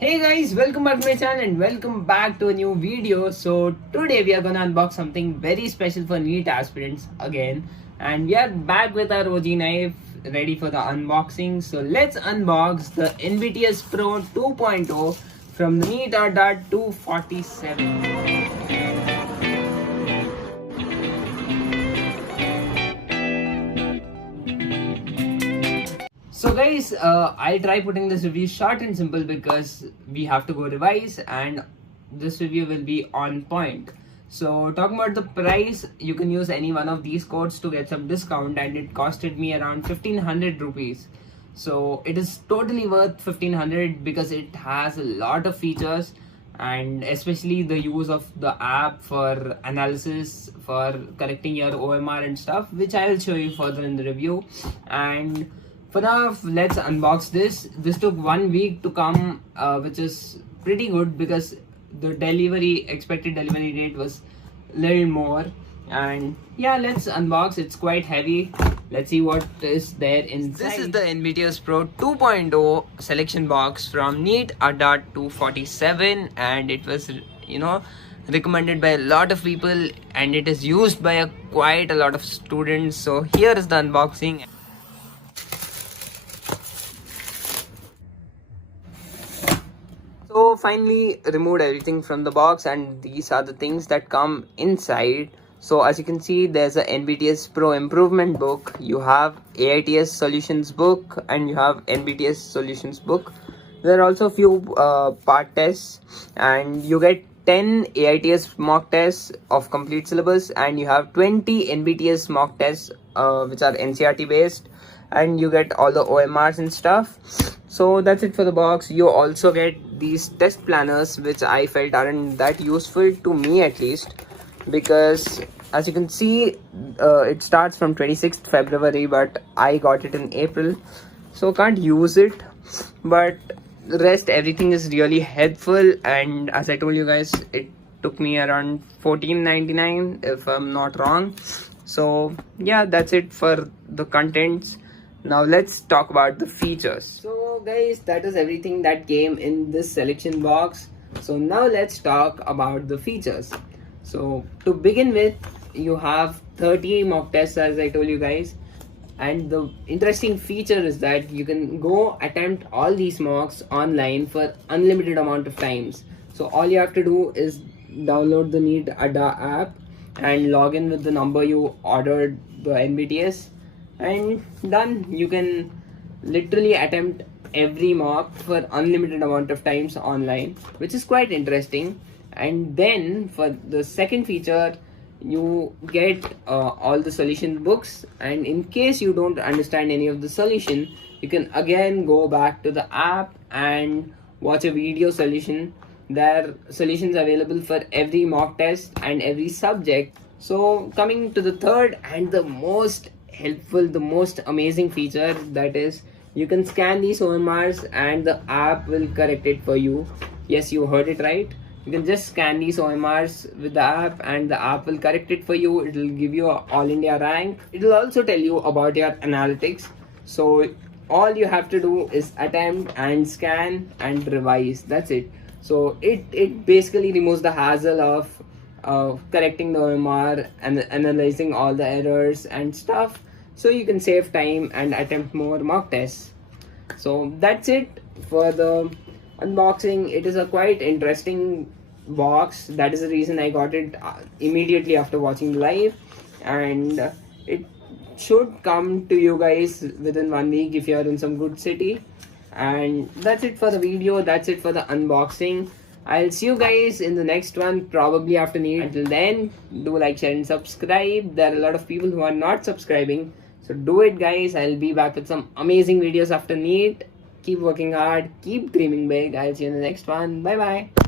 Hey guys, welcome back to my channel and welcome back to a new video. So today we are gonna unbox something very special for NEET aspirants again, and we are back with our OG knife ready for the unboxing. So let's unbox the NBTS PRO 2.0 from the NEET Dart 247. So guys, I'll try putting this review short and simple because we have to go revise and this review will be on point. So talking about the price, you can use any one of these codes to get some discount, and it costed me around 1500 rupees. So it is totally worth 1500 because it has a lot of features, and especially the use of the app for analysis, for correcting your OMR and stuff, which I will show you further in the review. And for now, let's unbox this. This took 1 week to come, which is pretty good because the expected delivery date was a little more. And yeah, let's unbox. It's quite heavy. Let's see what is there inside. This is the NBTS PRO 2.0 selection box from NEET Dart 247, and it was, recommended by a lot of people, and it is used by quite a lot of students. So here is the unboxing. So finally removed everything from the box, and these are the things that come inside. So as you can see, there's a NBTS Pro improvement book, you have AITS solutions book, and you have NBTS solutions book. There are also a few part tests, and you get 10 AITS mock tests of complete syllabus, and you have 20 NBTS mock tests which are NCRT based, and you get all the OMRs and stuff. So that's it for the box. You also get these test planners, which I felt aren't that useful, to me at least, because as you can see, it starts from 26th February, but I got it in April, so can't use it. But the rest, everything is really helpful, and as I told you guys, it took me around $14.99 if I'm not wrong. So yeah, that's it for the contents. Now let's talk about the features. So guys, that is everything that came in this selection box. So now let's talk about the features. So to begin with, you have 30 mock tests, as I told you guys, and the interesting feature is that you can go attempt all these mocks online for unlimited amount of times. So all you have to do is download the NEET app and log in with the number you ordered the NBTS, and done. You can literally attempt every mock for unlimited amount of times online, which is quite interesting. And then for the second feature, you get all the solution books, and in case you don't understand any of the solution, you can again go back to the app and watch a video solution. There are solutions available for every mock test and every subject. So coming to the third and the most helpful, the most amazing feature, that is, you can scan these OMRs and the app will correct it for you. Yes, you heard it right. You can just scan these OMRs with the app and the app will correct it for you. It will give you an all India rank. It will also tell you about your analytics. So all you have to do is attempt and scan and revise. That's it. So it basically removes the hassle of correcting the OMR and analyzing all the errors and stuff, so you can save time and attempt more mock tests. So that's it for the unboxing. It is a quite interesting box. That is the reason I got it immediately after watching the live, and it should come to you guys within 1 week if you are in some good city. And that's it for the video. That's it for the unboxing. I'll see you guys in the next one, probably after NEET. Until then, do like, share and subscribe. There are a lot of people who are not subscribing, so do it guys. I'll be back with some amazing videos after NEET. Keep working hard, keep dreaming big. I'll see you in the next one. Bye bye.